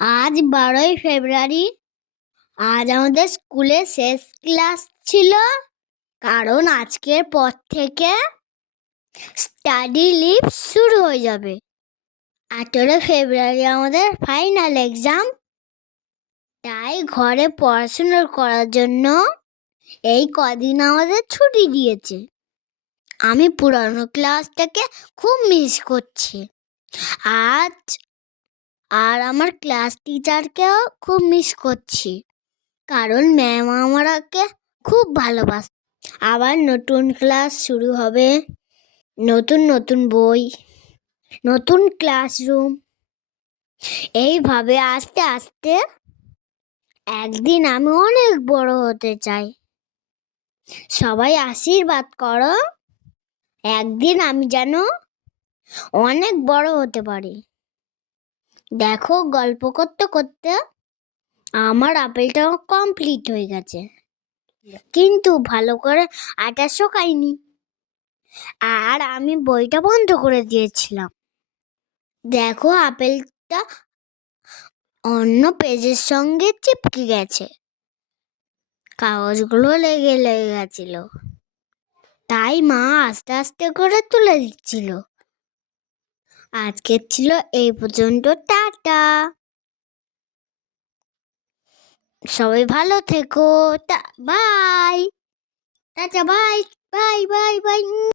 আজ 12ই ফেব্রুয়ারি। আজ আমাদের স্কুলে শেষ ক্লাস ছিল, কারণ আজকের পর থেকে স্টাডি লিভ শুরু হয়ে যাবে। 18 ফেব্রুয়ারি আমাদের ফাইনাল এক্সাম। তাই ঘরে পড়াশোনা করার জন্য এই কদিন আমাদের ছুটি দিয়েছে। আমি পুরানো ক্লাসটাকে খুব মিস করছি। আর আমার ক্লাস টিচারকেও খুব মিস করছি, কারণ ম্যাম আমাকে খুব ভালোবাসে। আবার নতুন ক্লাস শুরু হবে, নতুন নতুন বই, নতুন ক্লাসরুম। এইভাবে আস্তে আস্তে একদিন আমি অনেক বড় হতে চাই। সবাই আশীর্বাদ করো, একদিন আমি যেন অনেক বড় হতে পারি। দেখো, গল্প করতে করতে আমার আপেলটাও কমপ্লিট হয়ে গেছে, কিন্তু ভালো করে আটা শুকায়নি। আর আমি বইটা বন্ধ করে দিয়েছিলাম। দেখো, আপেলটা অন্য পেজের সঙ্গে চিপকে গেছে, কাগজগুলো লেগে গেছিল। তাই মা আস্তে আস্তে করে তুলে দিচ্ছিল। আজকের ছিল এই পর্যন্ত। টাটা, সবাই ভালো থেকো। Bye, tata, bye bye bye by.